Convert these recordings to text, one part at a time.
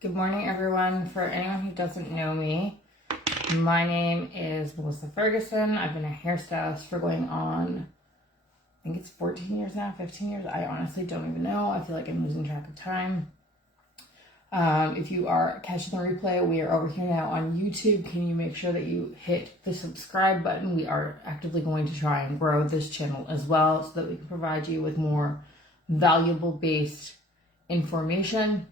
Good morning, everyone. For anyone who doesn't know me, my name is Melissa Ferguson. I've been a hairstylist for going on, I think it's 14 years now, 15 years. I honestly don't even know. I feel like I'm losing track of time. If you are catching the replay, we are over here now on YouTube. Can you make sure that you hit the subscribe button? We are actively going to try and grow this channel as well so that we can provide you with more valuable based information.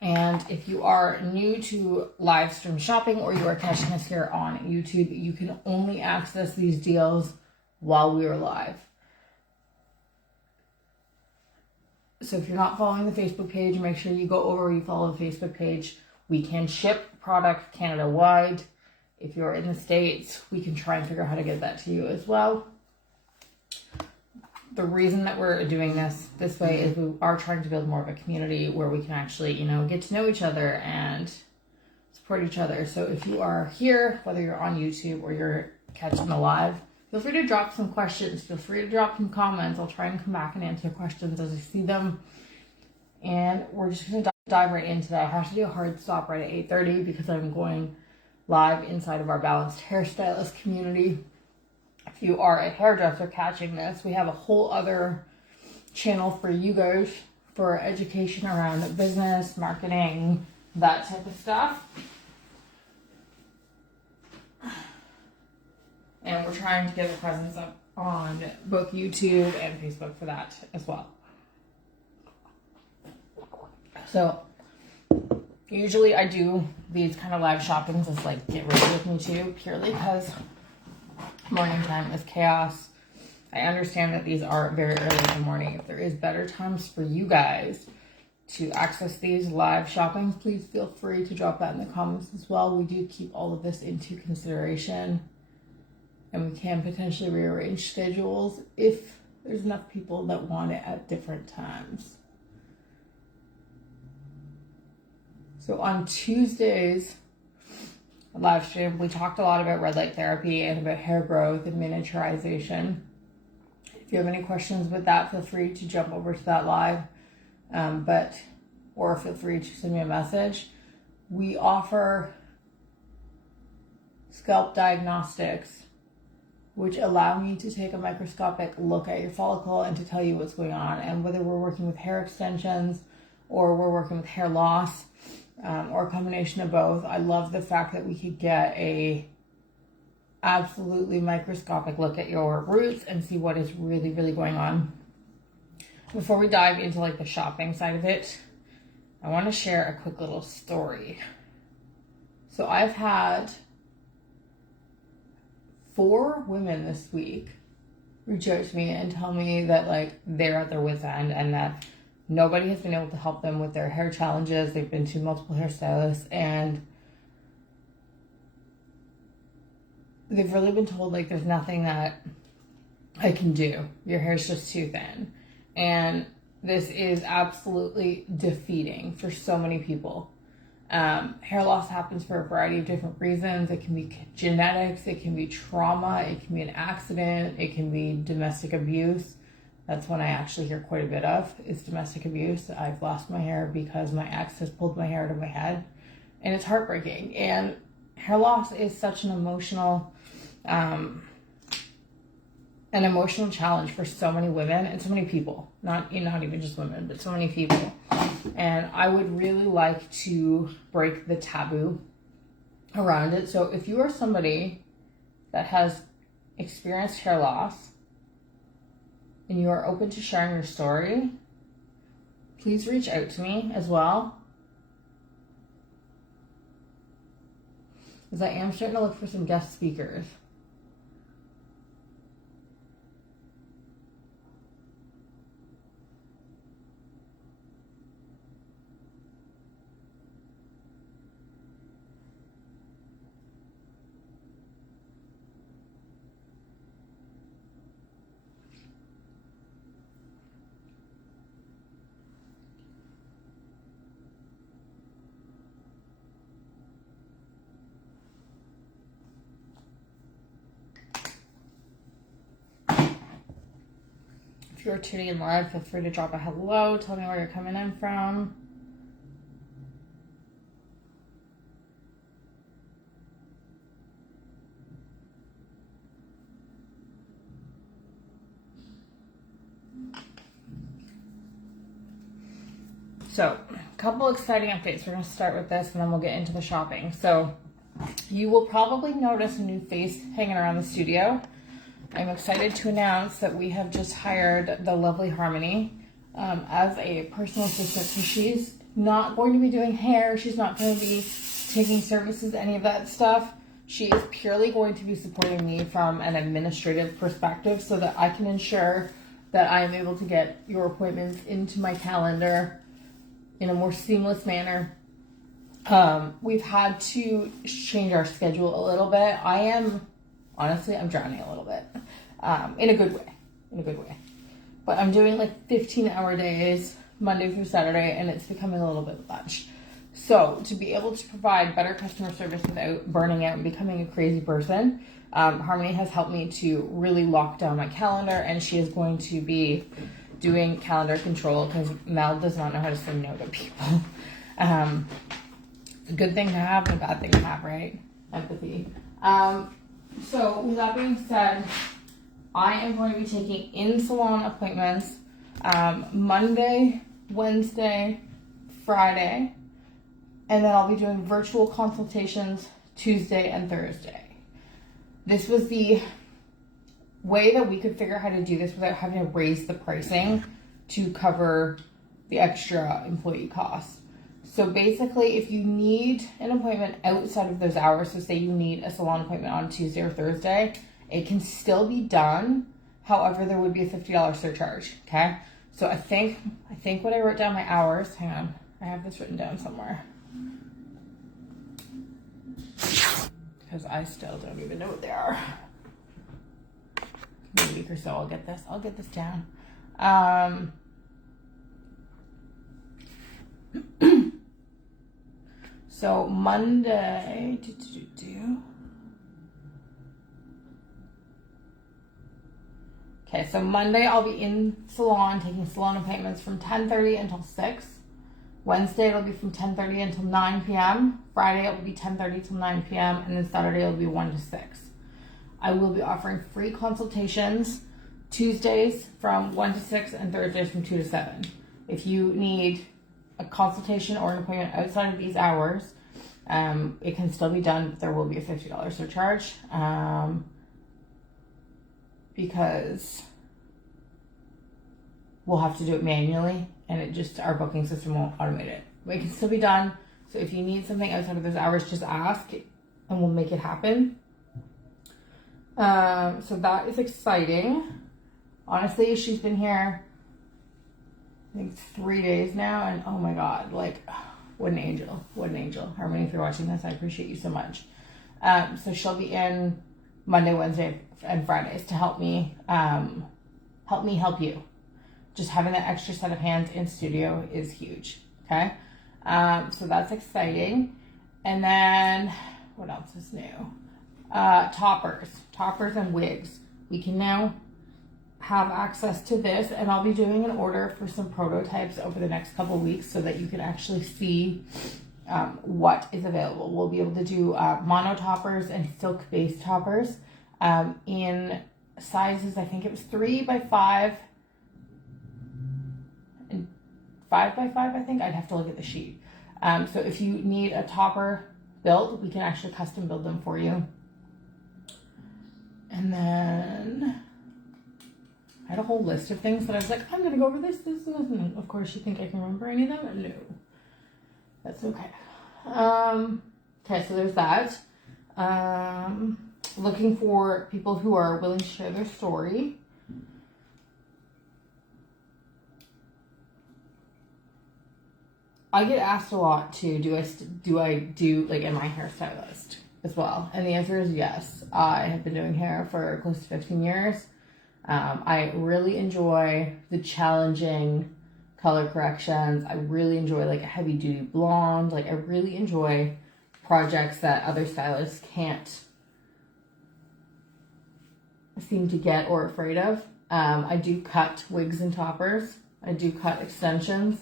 And if you are new to live stream shopping or you are catching us here on YouTube, you can only access these deals while we are live. So if you're not following the Facebook page, make sure you go over, you follow the Facebook page. We can ship product Canada-wide. If you're in the States, we can try and figure out how to get that to you as well. The reason that we're doing this way is we are trying to build more of a community where we can actually, get to know each other and support each other. So if you are here, whether you're on YouTube or you're catching the live, feel free to drop some questions. Feel free to drop some comments. I'll try and come back and answer questions as I see them. And we're just going to dive right into that. I have to do a hard stop right at 8:30 because I'm going live inside of our Balanced Hairstylist community. If you are a hairdresser catching this, we have a whole other channel for you guys for education around business, marketing, that type of stuff. And we're trying to get a presence up on both YouTube and Facebook for that as well. So usually I do these kind of live shoppings as like get ready with me too, purely because morning time is chaos. I understand that these are very early in the morning. If there is better times for you guys to access these live shoppings, please feel free to drop that in the comments as well. We do keep all of this into consideration, and we can potentially rearrange schedules if there's enough people that want it at different times. So on Tuesdays, live stream, we talked a lot about red light therapy and about hair growth and miniaturization. If you have any questions with that, feel free to jump over to that live, or feel free to send me a message. We offer scalp diagnostics, which allow me to take a microscopic look at your follicle and to tell you what's going on, and whether we're working with hair extensions or we're working with hair loss, or a combination of both. I love the fact that we could get a absolutely microscopic look at your roots and see what is really, really going on. Before we dive into like the shopping side of it, I want to share a quick little story. So I've had 4 women this week reach out to me and tell me that like they're at their wit's end and that nobody has been able to help them with their hair challenges. They've been to multiple hairstylists and they've really been told like there's nothing that I can do. Your hair's just too thin. And this is absolutely defeating for so many people. Hair loss happens for a variety of different reasons. It can be genetics, it can be trauma, it can be an accident, it can be domestic abuse. That's one I actually hear quite a bit of, is domestic abuse. I've lost my hair because my ex has pulled my hair out of my head, and it's heartbreaking. And hair loss is such an emotional challenge for so many women and so many people. Not even just women, but so many people. And I would really like to break the taboo around it. So if you are somebody that has experienced hair loss, and you are open to sharing your story, please reach out to me as well. Because I am starting to look for some guest speakers. If you're tuning in live, feel free to drop a hello. Tell me where you're coming in from. So, a couple exciting updates. We're going to start with this and then we'll get into the shopping. So, you will probably notice a new face hanging around the studio. I'm excited to announce that we have just hired the lovely Harmony as a personal assistant. So she's not going to be doing hair. She's not going to be taking services, any of that stuff. She is purely going to be supporting me from an administrative perspective so that I can ensure that I am able to get your appointments into my calendar in a more seamless manner. We've had to change our schedule a little bit. Honestly, I'm drowning a little bit, in a good way, but I'm doing like 15-hour days, Monday through Saturday, and it's becoming a little bit much. So to be able to provide better customer service without burning out and becoming a crazy person, Harmony has helped me to really lock down my calendar, and she is going to be doing calendar control because Mel does not know how to say no to people. It's a good thing to have and a bad thing to have, right? Empathy. So with that being said, I am going to be taking in-salon appointments Monday, Wednesday, Friday, and then I'll be doing virtual consultations Tuesday and Thursday. This was the way that we could figure out how to do this without having to raise the pricing to cover the extra employee costs. So basically, if you need an appointment outside of those hours, so say you need a salon appointment on Tuesday or Thursday, it can still be done. However, there would be a $50 surcharge, okay? So I think when I wrote down my hours, hang on, I have this written down somewhere. Because I still don't even know what they are. In a week or so, I'll get this down. So Monday, Okay, so Monday I'll be in salon taking salon appointments from 10:30 until 6. Wednesday it'll be from 10:30 until 9 p.m. Friday it will be 10:30 till 9 p.m. and then Saturday it'll be 1 to 6. I will be offering free consultations Tuesdays from 1 to 6 and Thursdays from 2 to 7. If you need a consultation or an appointment outside of these hours, it can still be done, but there will be a $50 surcharge because we'll have to do it manually and our booking system won't automate it. But it can still be done. So if you need something outside of those hours, just ask and we'll make it happen. So that is exciting. Honestly, she's been here I think 3 days now, and oh my god, like, what an angel. Harmony, if you're watching this, I appreciate you so much. So she'll be in Monday, Wednesday, and Fridays to help me help you. Just having that extra set of hands in studio is huge, okay? So that's exciting. And then, what else is new? Toppers and wigs. We can now have access to this, and I'll be doing an order for some prototypes over the next couple weeks so that you can actually see what is available. We'll be able to do mono toppers and silk base toppers in sizes, I think it was 3x5 and 5x5, I think. I'd have to look at the sheet. So if you need a topper built, we can actually custom build them for you. And then I had a whole list of things that I was like, I'm going to go over this, and of course you think I can remember any of them? No. That's okay. Okay, so there's that. Looking for people who are willing to share their story. I get asked a lot too, do I do, like, am I a hairstylist as well? And the answer is yes. I have been doing hair for close to 15 years. I really enjoy the challenging color corrections. I really enjoy like a heavy duty blonde. Like I really enjoy projects that other stylists can't seem to get or afraid of. I do cut wigs and toppers. I do cut extensions.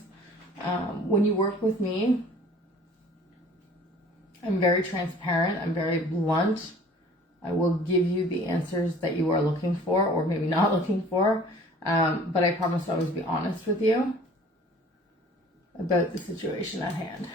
When you work with me, I'm very transparent. I'm very blunt. I will give you the answers that you are looking for, or maybe not looking for. But I promise to always be honest with you. about the situation at hand.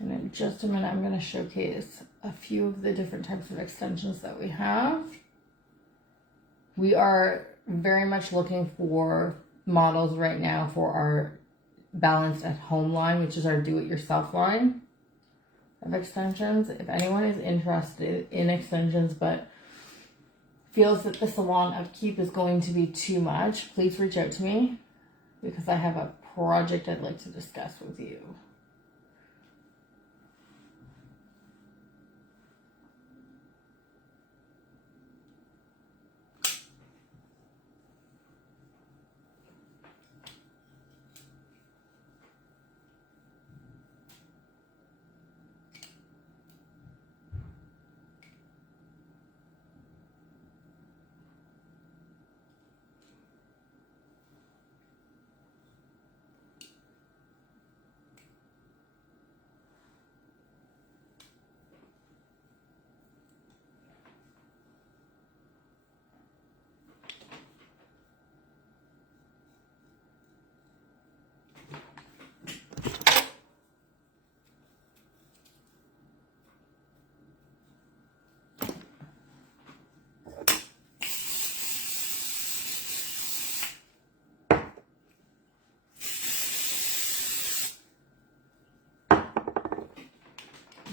And in just a minute, I'm going to showcase a few of the different types of extensions that we have. We are very much looking for models right now for our Balanced at Home line, which is our do-it-yourself line of extensions. If anyone is interested in extensions but feels that the salon upkeep is going to be too much, please reach out to me because I have a project I'd like to discuss with you.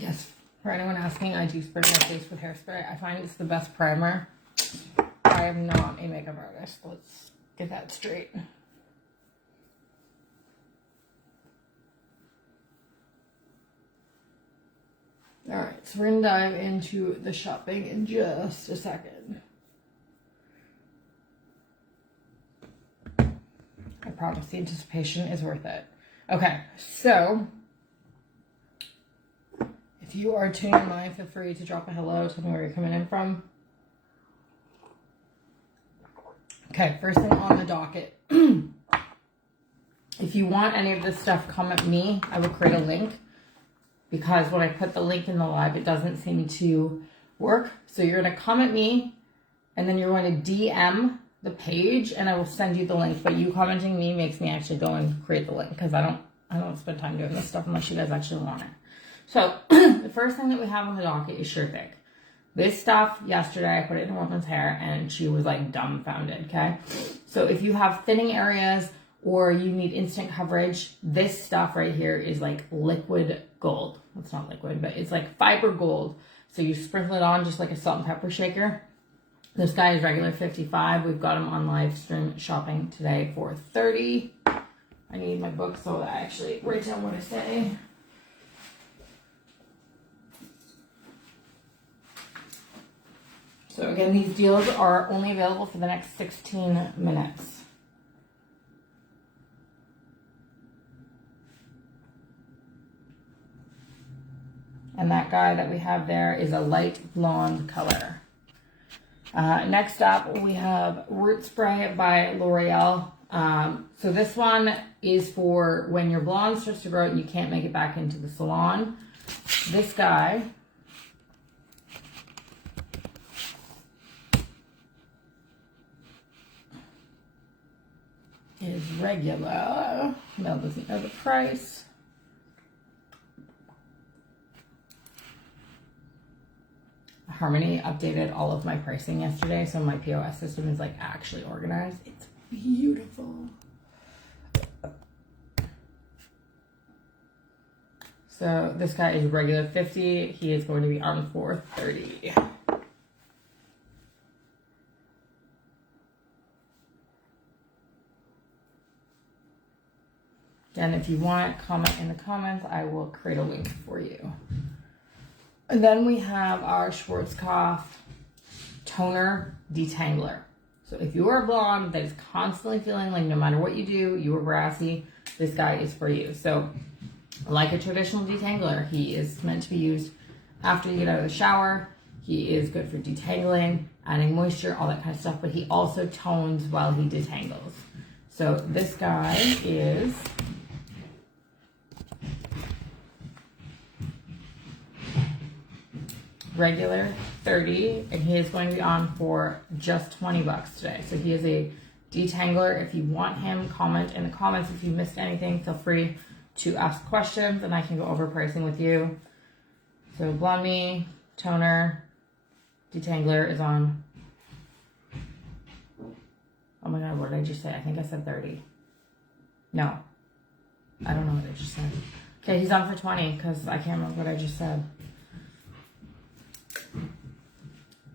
Yes, for anyone asking, I do spray my face with hairspray. I find it's the best primer. I am not a makeup artist. Let's get that straight. Alright, so we're going to dive into the shopping in just a second. I promise the anticipation is worth it. Okay, so if you are tuning in live, feel free to drop a hello, tell me where you're coming in from. Okay, first thing on the docket. If you want any of this stuff, comment me. I will create a link because when I put the link in the live, it doesn't seem to work. So you're going to comment me and then you're going to DM the page and I will send you the link. But you commenting me makes me actually go and create the link because I don't spend time doing this stuff unless you guys actually want it. So the first thing that we have on the docket is SureFig. This stuff, yesterday, I put it in a woman's hair and she was like dumbfounded, okay? So if you have thinning areas or you need instant coverage, this stuff right here is like liquid gold. It's not liquid, but it's like fiber gold. So you sprinkle it on just like a salt and pepper shaker. This guy is regular $55. We've got him on live stream shopping today for $30. I need my book so that I actually write down what I say. So again, these deals are only available for the next 16 minutes. And that guy that we have there is a light blonde color. Next up, we have Root Spray by L'Oreal. So this one is for when your blonde starts to grow out and you can't make it back into the salon. This guy is regular. Mel doesn't know the price. Harmony updated all of my pricing yesterday, so my POS system is like actually organized. It's beautiful. So this guy is regular $50. He is going to be on for $30. Again, if you want, comment in the comments. I will create a link for you. And then we have our Schwarzkopf toner detangler. So if you are a blonde that is constantly feeling like no matter what you do, you are brassy, this guy is for you. So like a traditional detangler, he is meant to be used after you get out of the shower. He is good for detangling, adding moisture, all that kind of stuff, but he also tones while he detangles. So this guy is regular 30, and he is going to be on for just 20 bucks today. So he is a detangler. If you want him, comment in the comments. If you missed anything, feel free to ask questions and I can go over pricing with you. So Blonde Me toner detangler is on, oh my god, what did I just say? I think I said 30. No, I don't know what I just said. Okay, he's on for 20 because I can't remember what I just said.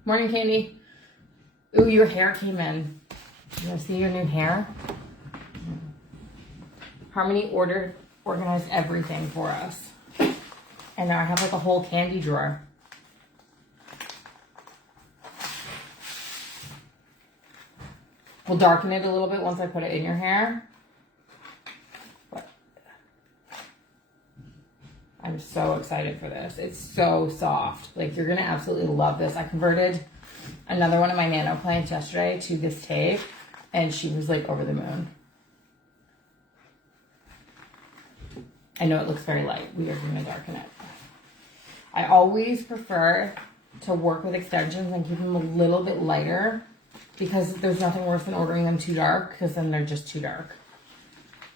Morning, Candy. Ooh, your hair came in. You want to see your new hair? Harmony organized everything for us. And now I have like a whole candy drawer. We'll darken it a little bit once I put it in your hair. But I'm so excited for this. It's so soft. Like, you're going to absolutely love this. I converted another one of my nano plants yesterday to this tape, and she was like over the moon. I know it looks very light. We are going to darken it. I always prefer to work with extensions and keep them a little bit lighter because there's nothing worse than ordering them too dark because then they're just too dark.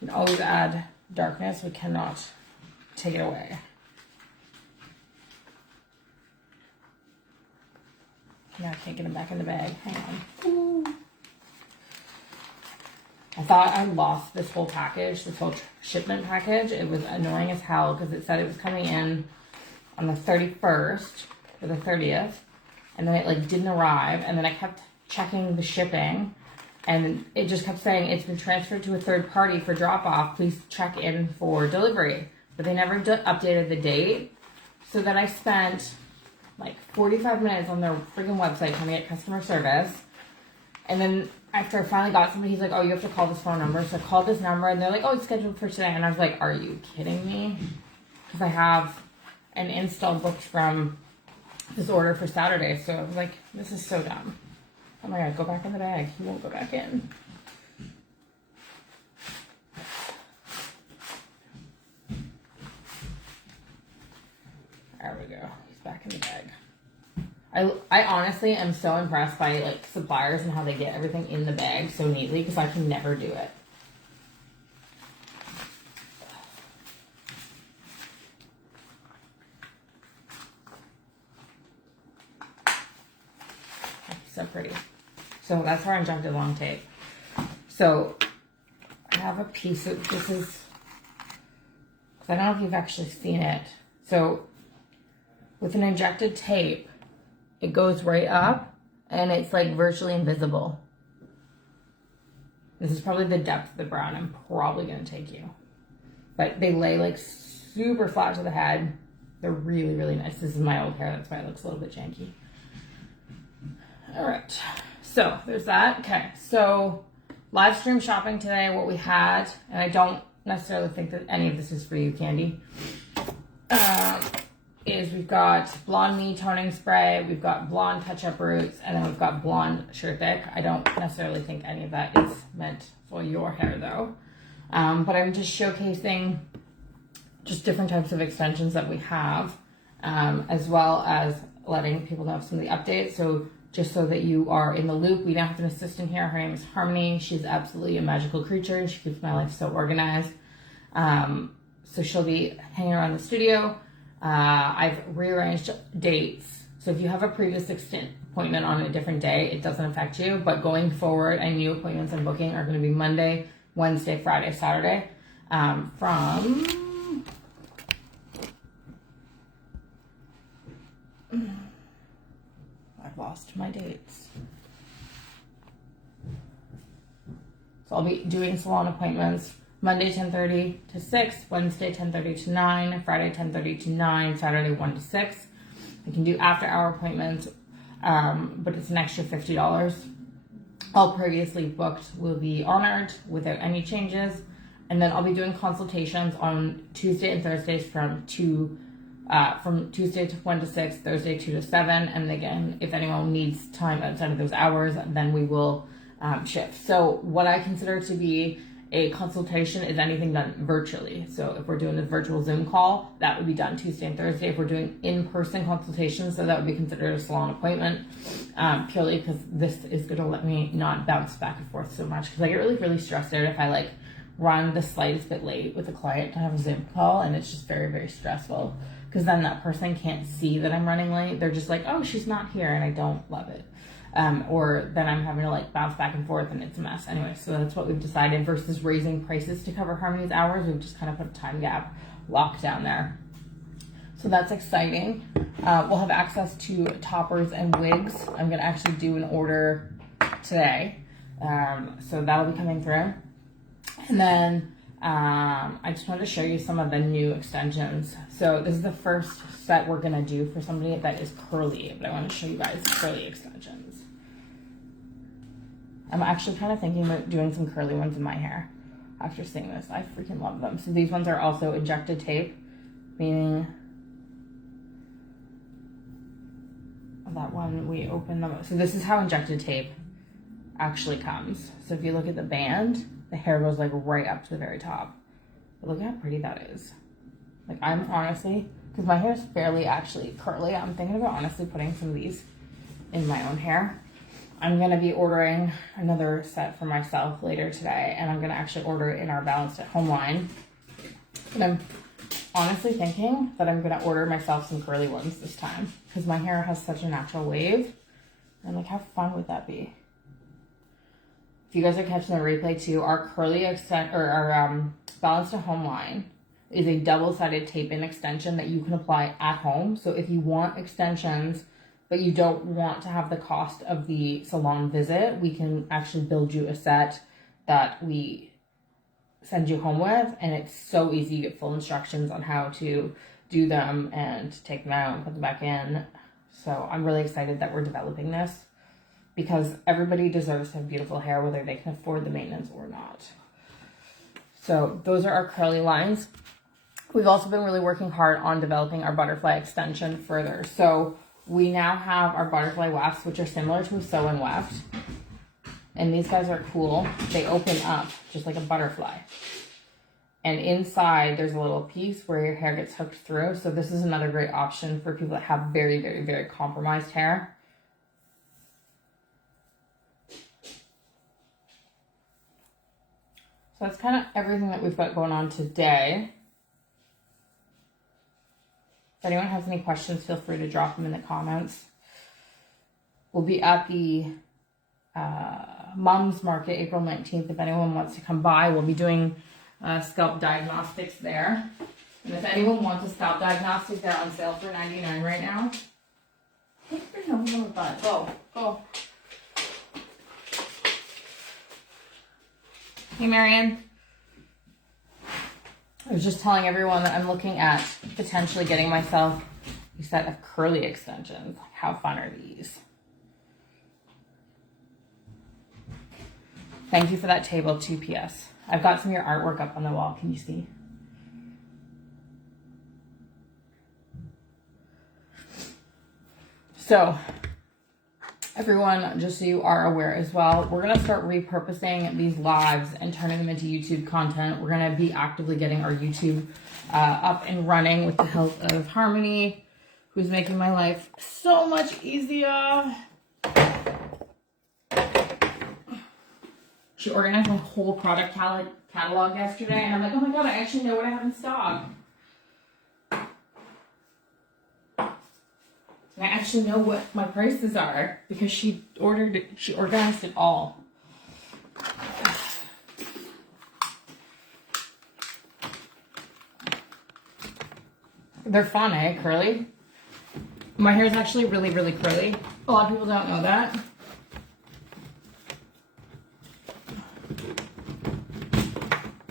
You can always add darkness. We cannot take it away. Now I can't get them back in the bag. Hang on. Ooh. I thought I lost this whole package, this whole shipment package. It was annoying as hell because it said it was coming in on the 31st or the 30th, and then it like didn't arrive, and then I kept checking the shipping, and it just kept saying it's been transferred to a third party for drop off. Please check in for delivery. But they never updated the date, so then I spent like 45 minutes on their freaking website trying to get customer service. And then after I finally got somebody, he's like, oh, you have to call this phone number. So I called this number, and they're like, oh, it's scheduled for today. And I was like, are you kidding me? Because I have an install booked from this order for Saturday. So I was like, this is so dumb. Oh my god, go back in the bag. He won't go back in. There we go. He's back in the bag. I honestly am so impressed by like suppliers and how they get everything in the bag so neatly because I can never do it. So pretty. So that's where I jumped in long tape. So I have a piece of, this is, because I don't know if you've actually seen it. So with an injected tape, it goes right up and it's like virtually invisible. This is probably the depth of the brown I'm probably going to take you. But they lay like super flat to the head. They're really, really nice. This is my old hair. That's why it looks a little bit janky. All right, so there's that. Okay, so live stream shopping today, what we had, and I don't necessarily think that any of this is for you, Candy, is we've got Blonde Me toning spray, we've got Blonde touch-up roots, and then we've got Blonde Sure Thick. I don't necessarily think any of that is meant for your hair, though. But I'm just showcasing just different types of extensions that we have, as well as letting people know some of the updates. So just so that you are in the loop, we now have an assistant here. Her name is Harmony. She's absolutely a magical creature, and she keeps my life so organized. So she'll be hanging around the studio. I've rearranged dates. So if you have a previous appointment on a different day, it doesn't affect you. But going forward, any new appointments I'm booking are going to be Monday, Wednesday, Friday, Saturday. I've lost my dates. So I'll be doing salon appointments Monday 10:30 to 6, Wednesday 10:30 to 9, Friday 10:30 to 9, Saturday 1 to 6. I can do after hour appointments but it's an extra $50. All previously booked will be honored without any changes. And then I'll be doing consultations on Tuesday and Thursdays from Tuesday to 1 to 6, Thursday 2 to 7. And again, if anyone needs time outside of those hours, then we will shift. So what I consider to be a consultation is anything done virtually. So if we're doing the virtual Zoom call, that would be done Tuesday and Thursday. If we're doing in-person consultations, so that would be considered a salon appointment, purely because this is going to let me not bounce back and forth so much, because I get really stressed out if I like run the slightest bit late with a client to have a Zoom call, and it's just very stressful, because then that person can't see that I'm running late. They're just like, oh, she's not here, and I don't love it. Or then I'm having to like bounce back and forth and it's a mess. Anyway, so that's what we've decided. Versus raising prices to cover Harmony's hours, we've just kind of put a time gap locked down there. So that's exciting. We'll have access to toppers and wigs. I'm gonna actually do an order today. So that'll be coming through. And then I just wanted to show you some of the new extensions. So this is the first set we're gonna do for somebody that is curly, but I want to show you guys curly extensions. I'm actually kind of thinking about doing some curly ones in my hair after seeing this. I freaking love them. So these ones are also injected tape, meaning that one we open them up. So this is how injected tape actually comes. So if you look at the band, the hair goes like right up to the very top. But look how pretty that is. Like I'm honestly, because my hair is fairly actually curly, I'm thinking about honestly putting some of these in my own hair. I'm going to be ordering another set for myself later today, and I'm going to actually order it in our Balanced at Home line. But I'm honestly thinking that I'm going to order myself some curly ones this time, because my hair has such a natural wave. And like, how fun would that be? If you guys are catching the replay too, our curly Balanced at Home line is a double-sided tape-in extension that you can apply at home. So if you want extensions, but you don't want to have the cost of the salon visit, we can actually build you a set that we send you home with, and it's so easy. You get full instructions on how to do them and take them out and put them back in. So I'm really excited that we're developing this, because everybody deserves to have beautiful hair, whether they can afford the maintenance or not. So those are our curly lines. We've also been really working hard on developing our butterfly extension further. So we now have our butterfly wefts, which are similar to a sew-in weft. And these guys are cool. They open up just like a butterfly. And inside, there's a little piece where your hair gets hooked through. So this is another great option for people that have very compromised hair. So that's kind of everything that we've got going on today. If anyone has any questions, feel free to drop them in the comments. We'll be at the Mums Market April 19th. If anyone wants to come by, we'll be doing scalp diagnostics there. And if anyone wants a scalp diagnostic, they're on sale for $99 right now. Go. Hey, Marianne. I was just telling everyone that I'm looking at potentially getting myself a set of curly extensions. How fun are these? Thank you for that table, 2PS. I've got some of your artwork up on the wall. Can you see? So, everyone, just so you are aware as well, we're going to start repurposing these lives and turning them into YouTube content. We're going to be actively getting our YouTube up and running with the help of Harmony, who's making my life so much easier. She organized my whole product catalog yesterday, and I'm like, oh my god, I actually know what I have in stock. And I actually know what my prices are because she organized it all. They're fun, eh? Curly. My hair is actually really curly. A lot of people don't know that.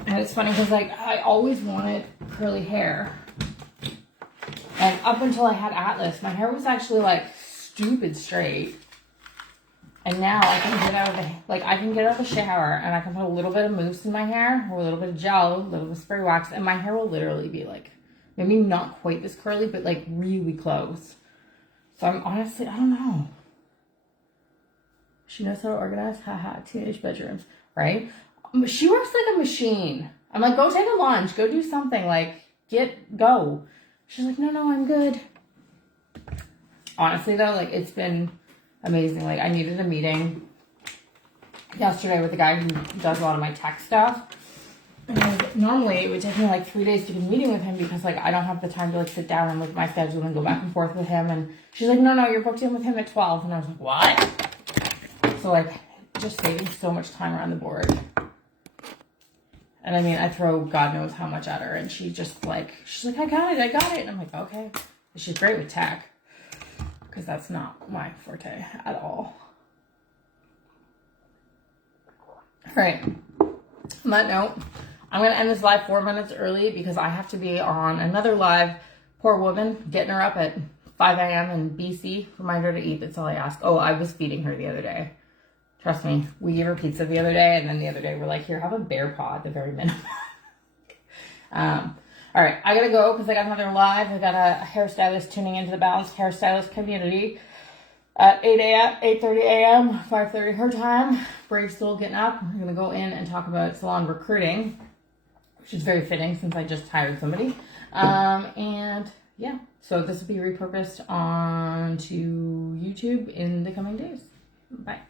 And it's funny because like I always wanted curly hair. And up until I had Atlas, my hair was actually like stupid straight. And now I can get out of the shower and I can put a little bit of mousse in my hair or a little bit of gel, a little bit of spray wax, and my hair will literally be like, maybe not quite this curly, but like really close. So I'm honestly, I don't know. She knows how to organize, haha, teenage bedrooms, right? She works like a machine. I'm like, go take a lunch, go do something, like, go. She's like, no, I'm good. Honestly though, like, it's been amazing. Like, I needed a meeting yesterday with the guy who does a lot of my tech stuff. And normally it would take me like 3 days to get a meeting with him because like I don't have the time to like sit down and look at my schedule and go back and forth with him. And she's like, no, you're booked in with him at 12. And I was like, what? So like just saving so much time around the board. And I mean, I throw God knows how much at her and she's like, I got it. And I'm like, okay. She's great with tech because that's not my forte at all. All right. On that note, I'm going to end this live 4 minutes early because I have to be on another live. Poor woman, getting her up at 5 a.m. in BC. Remind her to eat. That's all I ask. Oh, I was feeding her the other day. Trust me. We gave her pizza the other day. And then the other day we're like, here, have a bear paw at the very minimum. All right. I got to go because I got another live. I got a hairstylist tuning into the Balanced Hairstylist community at 8:30 a.m., 5:30 her time. Brave soul getting up. We're going to go in and talk about salon recruiting, which is very fitting since I just hired somebody. And yeah, so this will be repurposed onto YouTube in the coming days. Bye.